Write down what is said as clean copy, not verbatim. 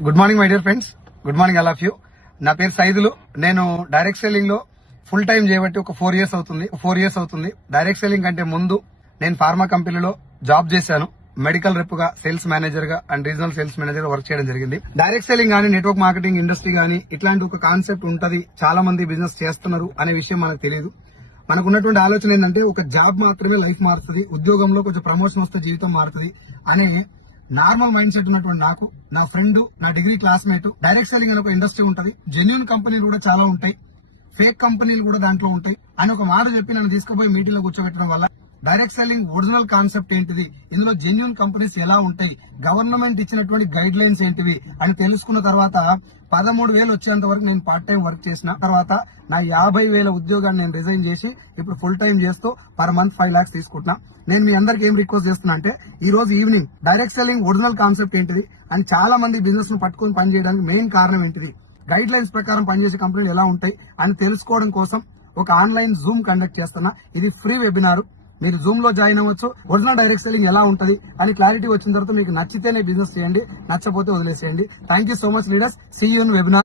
Good morning my dear friends, good morning all of you. నా పేరు సైదులు. నేను direct selling లో ఫుల్ టైం చేయబట్టి ఒక 4 ఇయర్స్ అవుతుంది. డైరెక్ట్ సెల్లింగ్ కంటే ముందు నేను ఫార్మా కంపెనీలో జాబ్ చేశాను. మెడికల్ రెప్ గా, సేల్స్ మేనేజర్ గా and regional sales manager work చేయడం జరిగింది. డైరెక్ట్ సెల్లింగ్ గానీ, నెట్వర్క్ మార్కెటింగ్ ఇండస్ట్రీ గానీ ఇట్లాంటి ఒక కాన్సెప్ట్ ఉంటది, చాలా మంది బిజినెస్ చేస్తున్నారు అనే విషయం మనకు తెలియదు. మనకున్నటువంటి ఆలోచన ఏంటంటే ఒక జాబ్ మాత్రమే లైఫ్ మారుతుంది, ఉద్యోగంలో కొంచెం ప్రమోషన్ వస్తే జీవితం మారుతుంది అనే నార్మల్ మైండ్ సెట్ ఉన్నటువంటి నాకు, నా ఫ్రెండ్, నా డిగ్రీ క్లాస్మేట్, డైరెక్ట్ సెల్లింగ్ అనే ఒక ఇండస్ట్రీ ఉంటది, జెన్యున్ కంపెనీలు కూడా చాలా ఉంటాయి, ఫేక్ కంపెనీలు కూడా దాంట్లో ఉంటాయి అని ఒక మాట చెప్పి నన్ను తీసుకుపోయి మీటింగ్ లో కూర్చోబెట్టడం వల్ల డైరెక్ట్ సెల్లింగ్ ఒరిజినల్ కాన్సెప్ట్ ఏంటిది, ఇందులో జెన్యున్ కంపెనీస్ ఎలా ఉంటాయి, గవర్నమెంట్ ఇచ్చినటువంటి గైడ్ లైన్స్ ఏంటివి అని తెలుసుకున్న తర్వాత 13,000 వచ్చేంత వరకు నేను పార్ట్ టైం వర్క్ చేసిన తర్వాత నా 50,000 ఉద్యోగాన్ని నేను రిజైన్ చేసి ఇప్పుడు ఫుల్ టైం చేస్తూ పర్ మంత్ 5 lakhs తీసుకుంటున్నా. నేను మీ అందరికి ఏం రిక్వెస్ట్ చేస్తున్నా అంటే, ఈ రోజు evening direct selling original concept ఏంటిది అని చాలా మంది బిజినెస్ ను పట్టుకొని పని చేయడానికి మెయిన్ కారణం ఏంటిది, గైడ్ లైన్స్ ప్రకారం పనిచేసే కంపెనీలు ఎలా ఉంటాయి అని తెలుసుకోవడం కోసం ఒక ఆన్లైన్ జూమ్ కండక్ట్ చేస్తున్నా. ఇది ఫ్రీ వెబినార్. మీరు జూమ్ లో జాయిన్ అవ్వచ్చు. ఒరిజినల్ డైరెక్ట్ సెల్లింగ్ ఎలా ఉంటది అని క్లారిటీ వచ్చిన తర్వాత మీకు నచ్చితేనే బిజినెస్ చేయండి, నచ్చపోతే వదిలేసేయండి. Thank you so much leaders. See you in webinar.